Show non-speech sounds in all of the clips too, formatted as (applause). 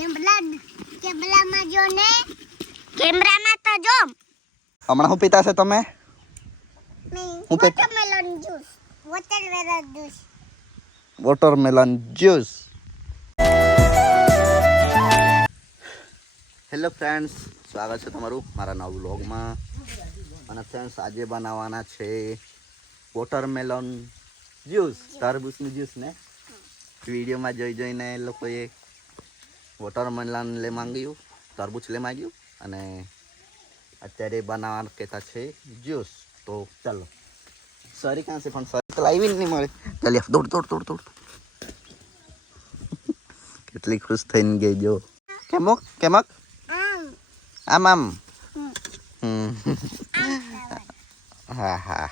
જો ને? કેમેરામાં તો જો. હમણાં શું પીતા છે તમે? હું watermelon juice watermelon juice watermelon juice hello friends સ્વાગત છે તમારું મારા નવા વ્લોગમાં. અને ફ્રેન્ડ્સ આજે બનાવવાના છે વોટરમેલન જ્યુસ તરબૂચનું જ્યુસ ને? વિડીયોમાં જોઈ જોઈને લોકોએ વોટરમેલન લે માંગ્યું, તરબૂચ લે માંગ્યું અને અત્યારે બનાવવા કહેતા છે જ્યુસ. તો ચાલો. સરી ક્યાં છે, પણ સરી તો લાવી નહીં મળે. ચાલી દોડ દોડ દોડ દોડ. (laughs) કેટલી ખુશ થઈને ગઈ, જો. કેમક કેમક આમ આમ. (laughs) હા હા.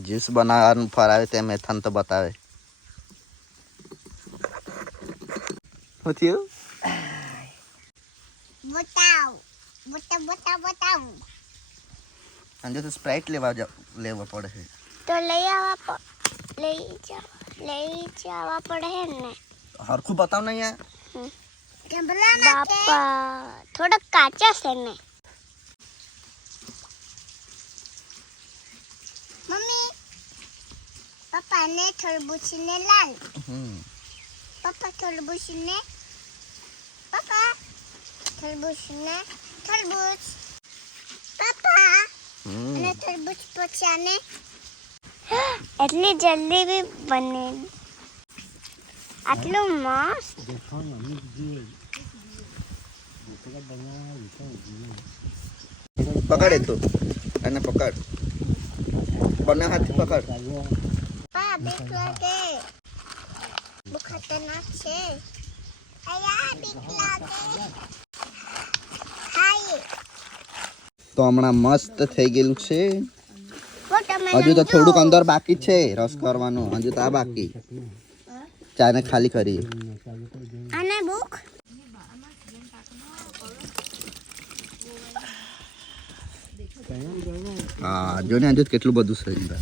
જ્યુસ બનાવવાનું ફરાવે તે મેથન તો બતાવે. થયું બતાવ બતાવ બતાવ બતાવ અંજે તો સ્પ્રાઇટ લેવા જા લેવા પડે છે તો લઈ આવવા પ- લઈ જા લઈ જવા પડે હે ને હરખું બતાવ ને અહીંયા બાપા થોડોક કાચા છે ને મમ્મી પપ્પાને તરબૂચને લાલ હમ પપ્પા તરબૂચને પપ્પા તરબૂચને તરબૂચ. પપ્પા અને તરબૂચ પચાને. એટલી જલ્દી બી બને. આટલું મસ્ત. પકડ એ અને પકડ. બંને હાથથી પકડ? પપ્પા બીક લાગે. બહુ ખતરનાક છે. અયા બીક લાગે. તો હમણાં મસ્ત થઈ ગયેલું છે. હજુ તો થોડુંક અંદર બાકી છે રસ કરવાનું. હજુ તો આ બાકી. ચાને ખાલી કરીએ હા જો ને હજુ કેટલું બધું છે અંદર.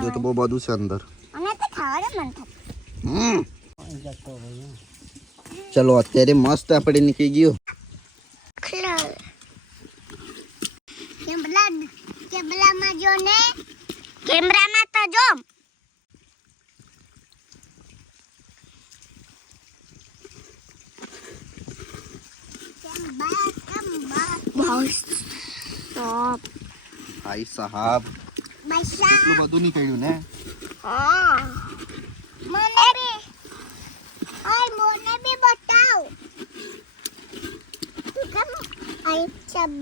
હજુ તો બહુ બધું છે અંદર. ચલો અત્યારે મસ્ત આપણે નીકળી ગયું ખલાલ કેબલા કેબલામાં જો ને? કેમેરામાં તો જો. ભાઈ સાહેબ. એટલું બધું નીકળ્યું ને? હા. મને બી ઓય મને બી બતાવ. તું કેમ આઈ સબ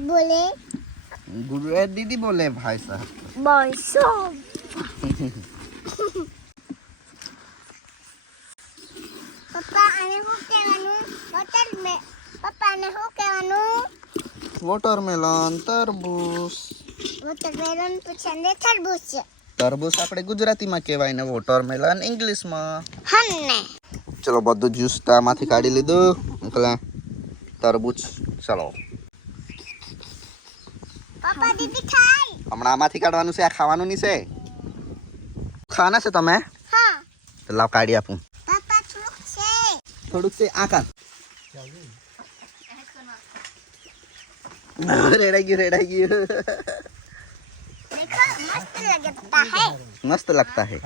બોલે ગુરુ દીદી બોલે ભાઈ સાહેબ. બૈસો પપ્પા આને શું કહેવાનું? હોટલ મે પપ્પાને શું કહેવાનું? વોટરમેલન તરબૂચ. વોટરમેલન તરબૂચ છે તરબૂચ. આપણે ગુજરાતીમાં કહેવાય ને વોટરમેલન ઇંગ્લિશમાં. હન્ને. ચલો બધું જ્યુસ તો કાઢી લીધું. પેલા તરબૂચ. ચલો. પપ્પા દીદી ખાઈ. હમણાં આમાંથી કાઢવાનું છે આ ખાવાનું નહીં છે. ખાના છે તમે? હા. તો લાવ કાઢી આપું. પપ્પા થોડુંક છે. થોડુંક છે આ કાઢ. રેડાઈ ગયું રેડાઈ ગયું. મસ્ત લાગતા હે.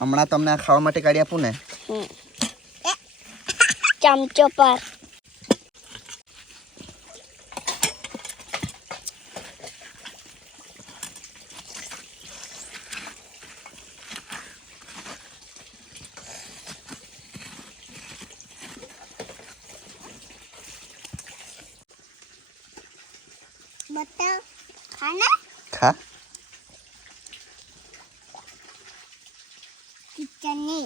હમણાં તમને આ ખાવા માટે કાઢી આપું ને. (laughs) ચમચો પર. बताओ खाना ખા किचनी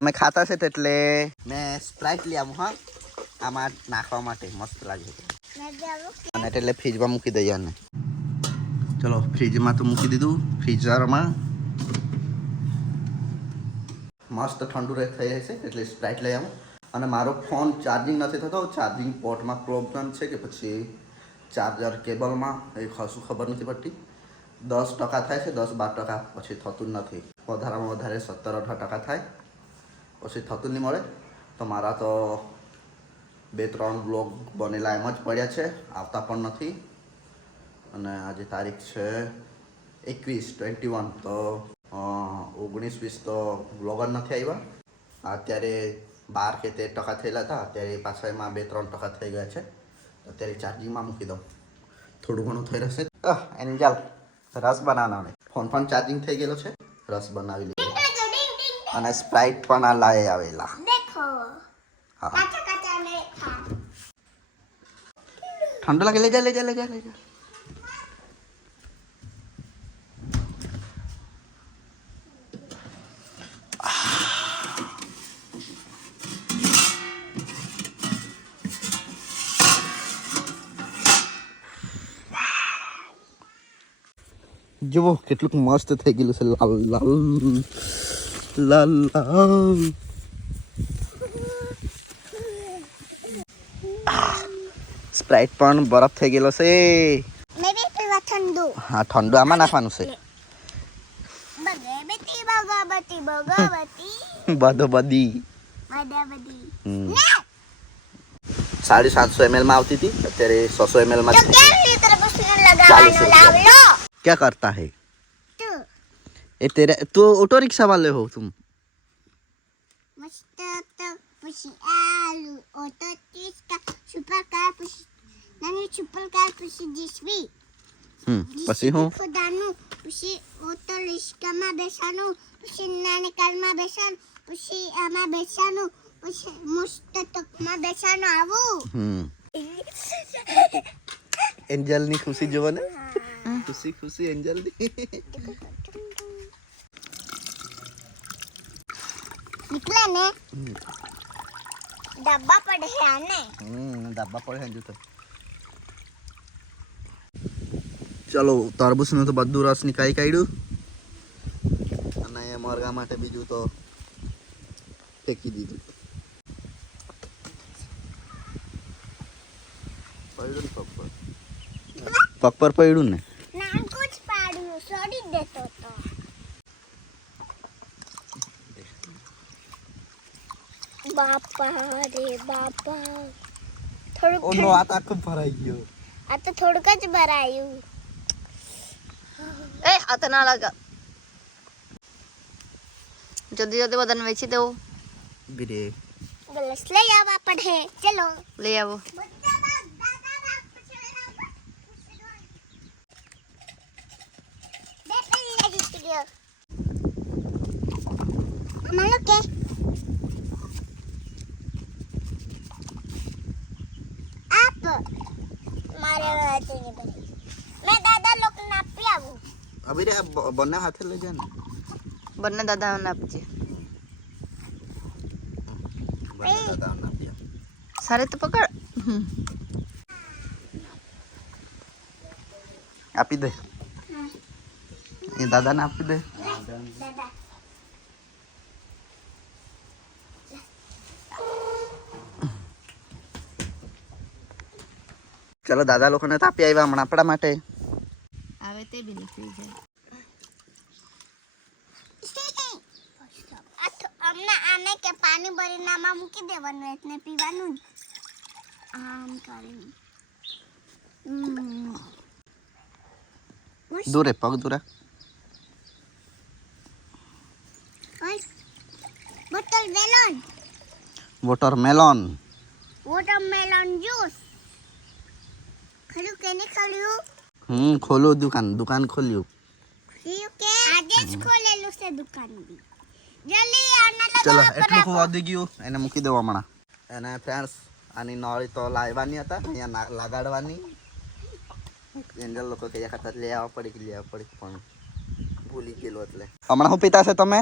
અમે ખાતા છે તો એટલે મેં સ્પ્રાઇટ લઈ આવું હા આમાં નાખવા માટે મસ્ત લાગે मैं जाऊँ અને એટલે ફ્રીજમાં મૂકી દઈએ આને ચલો ફ્રીજમાં તો મૂકી દીધું ફ્રીઝરમાં મસ્ત ઠંડુ રહે થઈ રહેશે એટલે સ્પ્રાઇટ લઈ આવું અને મારો ફોન ચાર્જિંગ નથી થતો ચાર્જિંગ પોર્ટમાં પ્રોબ્લેમ છે કે પછી ચાર્જર કેબલમાં એ ખાસું ખબર નથી પડતી. દસ ટકા થાય છે, દસ બાર ટકા પછી થતું નથી. વધારામાં વધારે સત્તર અઢાર ટકા થાય, પછી થતું નહીં મળે. તો મારા તો બે ત્રણ બ્લોગ બનેલા એમ જ પડ્યા છે, આવતા પણ નથી. અને આજે તારીખ છે એકવીસ ટ્વેન્ટી વન તો ઓગણીસ વીસ તો બ્લોગ જ નથી આવ્યા. અત્યારે બાર કે તેર ટકા થયેલા હતા અત્યારે પાછા એમાં બે ત્રણ ટકા થઈ ગયા છે. અત્યારે ચાર્જિંગમાં મૂકી દઉં. થોડું ઘણું થઈ રહેશે. એની ચાલ રસ બનાવવાનો ફોન પણ ચાર્જિંગ થઈ ગયેલો છે. રસ બનાવી લીધો. અને સ્પ્રાઇટ પણ આ લાય આવેલા. હા. ઠંડો લાગે લઈ જા લઈ જા લઈ જા લઈ જા જુઓ કેટલુંક મસ્ત થઈ ગયેલું છે. લાલ લાલ લાલ લાલ. સ્પ્રાઇટ પણ બરફ થઈ ગયેલો છે. હા ઠંડુ આમાં નાખવાનું છે. (laughs) બધો બધી સાડી સાતસો એમએલમાં આવતી હતી. અત્યારે સોસો એમએલમાં ચાલીસ क्या इधर पुष्ण चालीस लगावानो रुपया। लाव लो क्या करता है तू ये तेरे तो ऑटो रिक्शा वाले हो तुम मस्त तो पुशी आलू auto Tisca super car pushy नानी सुपर कार पुशी જીસવી હમ પછી હું ખુદાનું પછી ઓટો રિક્ષામાં બેસવાનું પછી નાની કારમાં બેસવાનું પછી આમાં બેસવાનું પછી મસ્ત તકમાં બેસવાનું આવું હમ એન્જલ ની ખુશી જોવો ને ખુશી ખુશી એન્જલની નીકળે ને ડબ્બા પડે છે આને હમ ડાબા પડે હજુ તો ચલો તરબૂચનું તો બધું રસ નીકાળી કાઢ્યું અને એ મરગા માટે બીજું તો ફેંકી દીધું પડ્યું ને પગ પર પગ પર પડ્યું ને નાનકું જ પાડ્યું સડી દેતો તો બાપા રે બાપા થોડુંક ઓનો હાથ આખો ભરાઈ ગયો આ તો થોડુંક જ ભરાયું એ હાથ ના લાગા જલ્દી જલ્દી બધાને વેચી દેવું બીરે ગ્લાસ લઈ આવવા પડે ચલો લઈ આવો માનો કે આપ મારે વાંચીને બની મેં દાદા લોકોને આપી આવું. અભી રે બંને હાથે લઈ જા ને? બંને દાદાને આપજે બંને દાદાઓને આપી આપ. તો પકડ. આપી દે. એ દાદાને આપી દે દાદા ચલો દાદા લોકોને તો આપી આવ્યા હમણાં આપણા માટે. આવે તે બી નીકળી જાય. હમણાં આને કે પાણી ભરીને આમાં મૂકી દેવાનું એટલે પીવાનું આમ કરીને. દૂરે પગ દૂરા વેલોન વોટરમેલોન. Watermelon juice. કે નહીં હમ ખોલો દુકાન દુકાન ખોલ્યું. ખરું કે? આજે જ ખોલેલું છે દુકાન બી. જલ્દી આના ચલો એટલું રાખો. વધી ગયું એને મૂકી દેવા હમણાં એને ફ્રેન્ડ્સ આની નળી તો લાવવાની હતા અહીંયા લગાડવાની. એન્જલ લોકો કયા ખાતા લઈ આવવા પડી કે લઈ આવવા પડી પણ ભૂલી ગયેલો એટલે. હમણાં શું પીતા છે તમે?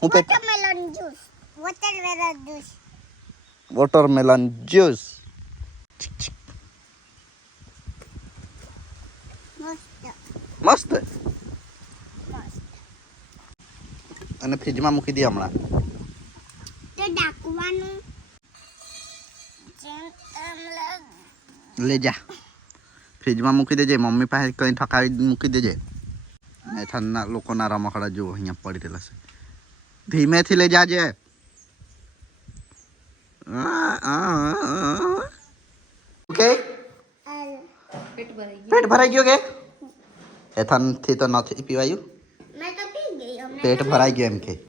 હું watermelon juice watermelon juice watermelon juice મસ્ત. અને ફ્રીજમાં મૂકી દે હમણાં. લઈ જા. ફ્રીજમાં મૂકી દેજે. મમ્મી પાસે કંઈ ઠકાવી મૂકી દેજે. એથાનના લોકોના રમકડા જુઓ અહીંયા પડી રહેલા છે. ધીમેથી લઈ જાજે. ઓકે? પેટ ભરાઈ ગયો કે? એથાનથી તો નથી પીવાયું? પેટ ભરાઈ ગયું એમ કે.